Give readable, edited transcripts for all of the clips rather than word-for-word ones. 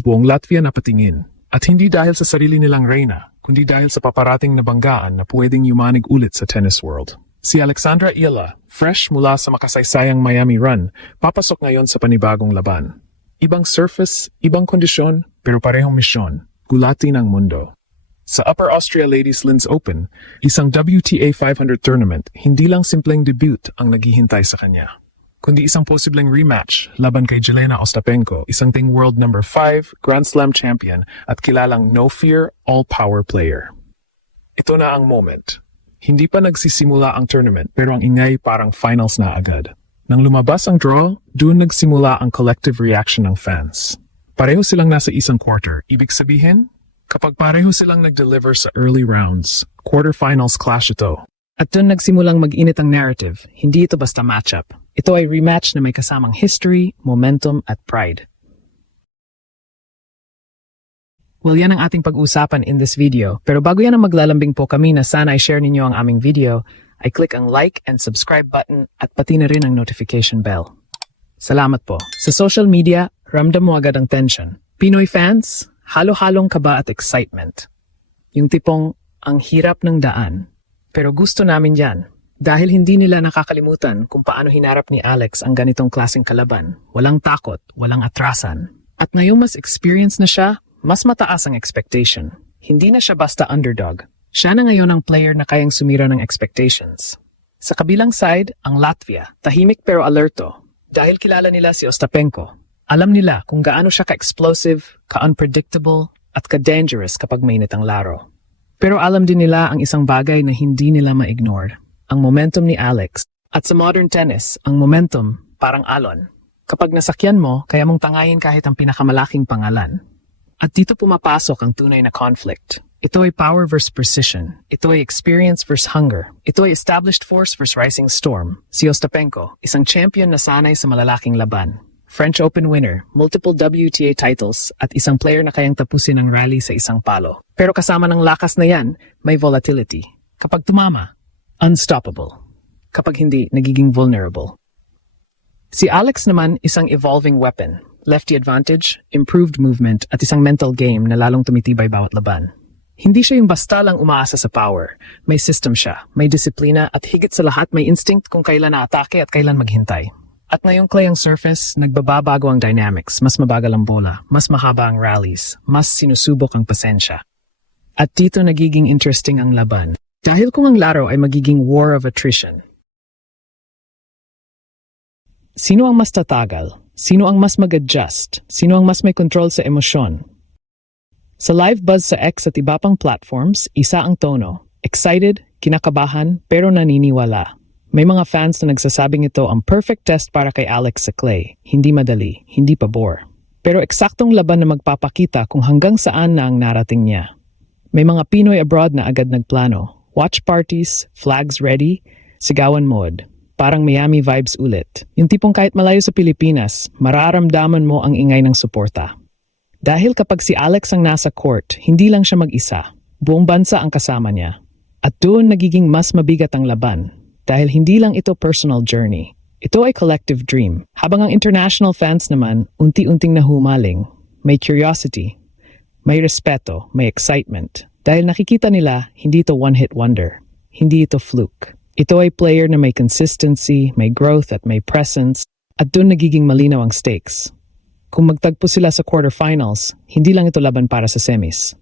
buong Latvia napatingin. At hindi dahil sa sarili nilang reyna, kundi dahil sa paparating na banggaan na pwedeng yumanig ulit sa tennis world. Si Alexandra Ila, fresh mula sa makasaysayang Miami run, papasok ngayon sa panibagong laban. Ibang surface, ibang kondisyon, pero parehong misyon, gulatin ang mundo. Sa Upper Austria Ladies Linz Open, isang WTA 500 tournament, hindi lang simpleng debut ang naghihintay sa kanya, kundi isang posibleng rematch laban kay Jelena Ostapenko, isang ting world number 5, Grand Slam champion at kilalang no-fear, all-power player. Ito na ang moment. Hindi pa nagsisimula ang tournament pero ang ingay parang finals na agad. Nang lumabas ang draw, doon nagsimula ang collective reaction ng fans. Pareho silang nasa isang quarter, ibig sabihin, kapag pareho silang nag-deliver sa early rounds, quarterfinals clash ito. At doon nagsimulang mag-init ang narrative, hindi ito basta matchup. Ito ay rematch na may kasamang history, momentum at pride. Well, yan ang ating pag-usapan in this video. Pero bago yan ang maglalambing po kami na sana i-share ninyo ang aming video, ay click ang like and subscribe button at pati na rin ang notification bell. Salamat po. Sa social media, ramdam mo agad ang tension. Pinoy fans, halo-halong kaba at excitement. Yung tipong, ang hirap ng daan. Pero gusto namin yan. Dahil hindi nila nakakalimutan kung paano hinarap ni Alex ang ganitong klaseng kalaban. Walang takot, walang atrasan. At ngayong mas experience na siya, mas mataas ang expectation. Hindi na siya basta underdog. Siya na ngayon ang player na kayang sumira ng expectations. Sa kabilang side, ang Latvia, tahimik pero alerto. Dahil kilala nila si Ostapenko, alam nila kung gaano siya ka-explosive, ka-unpredictable, at ka-dangerous kapag mainit ang laro. Pero alam din nila ang isang bagay na hindi nila ma-ignore. Ang momentum ni Alex. At sa modern tennis, ang momentum parang alon. Kapag nasakyan mo, kaya mong tangayin kahit ang pinakamalaking pangalan. At dito pumapasok ang tunay na conflict. Ito ay power versus precision. Ito ay experience versus hunger. Ito ay established force versus rising storm. Si Ostapenko, isang champion na sanay sa malalaking laban. French Open winner, multiple WTA titles, at isang player na kayang tapusin ang rally sa isang palo. Pero kasama ng lakas na yan, may volatility. Kapag tumama, unstoppable. Kapag hindi, nagiging vulnerable. Si Alex naman, isang evolving weapon. Lefty advantage, improved movement, at isang mental game na lalong tumitibay bawat laban. Hindi siya yung basta lang umaasa sa power. May system siya, may disiplina, at higit sa lahat may instinct kung kailan na-atake at kailan maghintay. At ngayong clay ang surface, nagbabago ang dynamics, mas mabagal ang bola, mas mahaba ang rallies, mas sinusubok ang pasensya. At dito nagiging interesting ang laban. Dahil kung ang laro ay magiging war of attrition. Sino ang mas tatagal? Sino ang mas mag-adjust? Sino ang mas may control sa emosyon? Sa live buzz sa X at iba pang platforms, isa ang tono. Excited, kinakabahan, pero naniniwala. May mga fans na nagsasabing ito ang perfect test para kay Alex sa clay. Hindi madali, hindi pabor. Pero eksaktong laban na magpapakita kung hanggang saan na ang narating niya. May mga Pinoy abroad na agad nagplano. Watch parties, flags ready, sigawan mode. Parang Miami vibes ulit. Yung tipong kahit malayo sa Pilipinas, mararamdaman mo ang ingay ng suporta. Dahil kapag si Alex ang nasa court, hindi lang siya mag-isa. Buong bansa ang kasama niya. At doon nagiging mas mabigat ang laban. Dahil hindi lang ito personal journey. Ito ay collective dream. Habang ang international fans naman, unti-unting nahumaling. May curiosity, may respeto, may excitement. Dahil nakikita nila, hindi ito one-hit wonder. Hindi ito fluke. Ito ay player na may consistency, may growth at may presence, at doon nagiging malinaw ang stakes. Kung magtagpo sila sa quarterfinals, hindi lang ito laban para sa semis.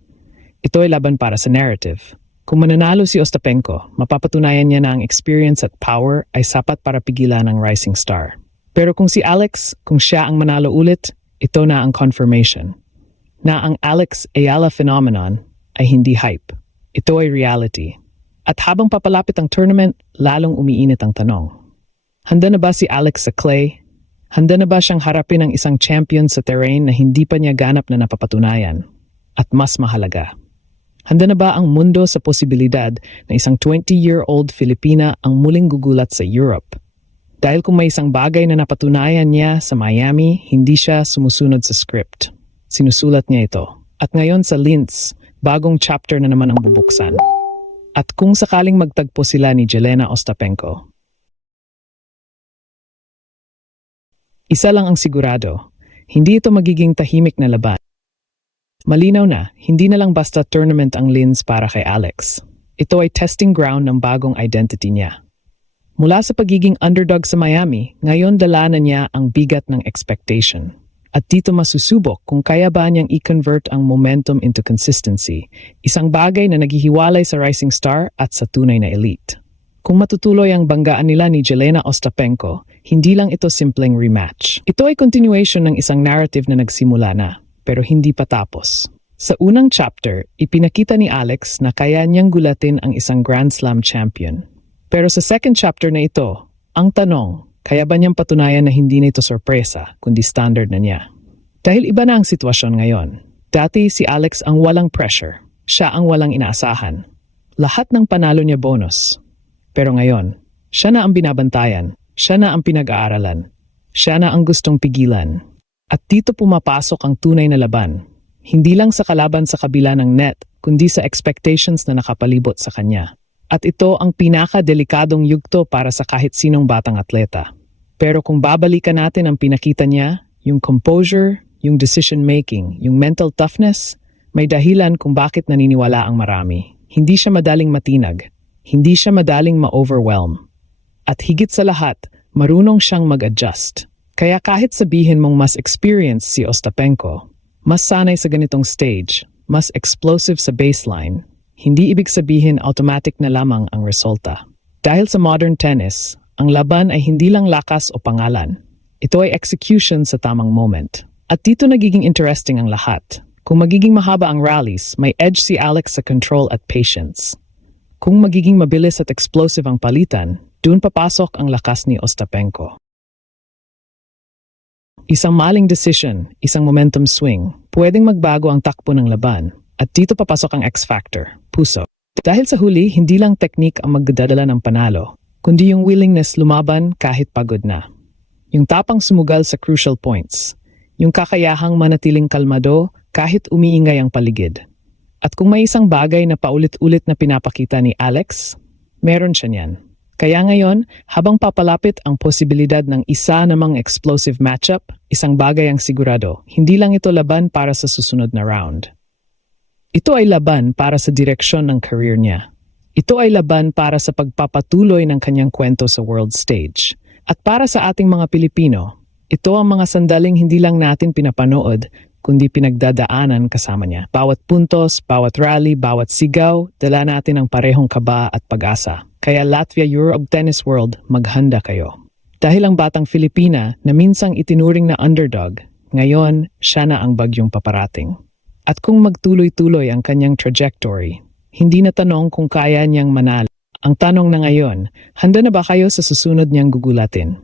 Ito ay laban para sa narrative. Kung mananalo si Ostapenko, mapapatunayan niya na ang experience at power ay sapat para pigilan ang rising star. Pero kung si Alex, kung siya ang manalo ulit, ito na ang confirmation. Na ang Alex Ayala phenomenon ay hindi hype. Ito ay reality. At habang papalapit ang tournament, lalong umiinit ang tanong. Handa na ba si Alex sa clay? Handa na ba siyang harapin ang isang champion sa terrain na hindi pa niya ganap na napapatunayan? At mas mahalaga, handa na ba ang mundo sa posibilidad na isang 20-year-old Filipina ang muling gugulat sa Europe? Dahil kung may isang bagay na napatunayan niya sa Miami, hindi siya sumusunod sa script. Sinusulat niya ito. At ngayon sa Linz, bagong chapter na naman ang bubuksan. At kung sakaling magtagpo sila ni Jelena Ostapenko, isa lang ang sigurado, hindi ito magiging tahimik na laban. Malinaw na, hindi na lang basta tournament ang Linz para kay Alex. Ito ay testing ground ng bagong identity niya. Mula sa pagiging underdog sa Miami, ngayon dala na niya ang bigat ng expectation. At dito masusubok kung kaya ba niyang i-convert ang momentum into consistency, isang bagay na naghihiwalay sa rising star at sa tunay na elite. Kung matutuloy ang banggaan nila ni Jelena Ostapenko, hindi lang ito simpleng rematch. Ito ay continuation ng isang narrative na nagsimula na, pero hindi pa tapos. Sa unang chapter, ipinakita ni Alex na kaya niyang gulatin ang isang Grand Slam champion. Pero sa second chapter na ito, ang tanong, kaya ba niyang patunayan na hindi na ito sorpresa, kundi standard na niya? Dahil iba na ang sitwasyon ngayon. Dati si Alex ang walang pressure. Siya ang walang inaasahan. Lahat ng panalo niya bonus. Pero ngayon, siya na ang binabantayan. Siya na ang pinag-aaralan. Siya na ang gustong pigilan. At dito pumapasok ang tunay na laban. Hindi lang sa kalaban sa kabila ng net, kundi sa expectations na nakapalibot sa kanya. At ito ang pinaka-delikadong yugto para sa kahit sinong batang atleta. Pero kung babalikan natin ang pinakita niya, yung composure, yung decision-making, yung mental toughness, may dahilan kung bakit naniniwala ang marami. Hindi siya madaling matinag. Hindi siya madaling ma-overwhelm. At higit sa lahat, marunong siyang mag-adjust. Kaya kahit sabihin mong mas experienced si Ostapenko, mas sanay sa ganitong stage, mas explosive sa baseline, hindi ibig sabihin automatic na lamang ang resulta. Dahil sa modern tennis, ang laban ay hindi lang lakas o pangalan. Ito ay execution sa tamang moment. At dito nagiging interesting ang lahat. Kung magiging mahaba ang rallies, may edge si Alex sa control at patience. Kung magiging mabilis at explosive ang palitan, dun papasok ang lakas ni Ostapenko. Isang maling decision, isang momentum swing, pwedeng magbago ang takbo ng laban. At dito papasok ang X-factor, puso. Dahil sa huli, hindi lang teknik ang magdadala ng panalo, kundi yung willingness lumaban kahit pagod na. Yung tapang sumugal sa crucial points. Yung kakayahang manatiling kalmado kahit umiingay ang paligid. At kung may isang bagay na paulit-ulit na pinapakita ni Alex, meron siya niyan. Kaya ngayon, habang papalapit ang posibilidad ng isa namang explosive matchup, isang bagay ang sigurado, hindi lang ito laban para sa susunod na round. Ito ay laban para sa direksyon ng career niya. Ito ay laban para sa pagpapatuloy ng kanyang kwento sa world stage. At para sa ating mga Pilipino, ito ang mga sandaling hindi lang natin pinapanood, kundi pinagdadaanan kasama niya. Bawat puntos, bawat rally, bawat sigaw, dala natin ang parehong kaba at pag-asa. Kaya Latvia Europe Tennis World, maghanda kayo. Dahil ang batang Filipina na minsang itinuring na underdog, ngayon siya na ang bagyong paparating. At kung magtuloy-tuloy ang kanyang trajectory, hindi na tanong kung kaya niyang manalo. Ang tanong na ngayon, handa na ba kayo sa susunod niyang gugulatin?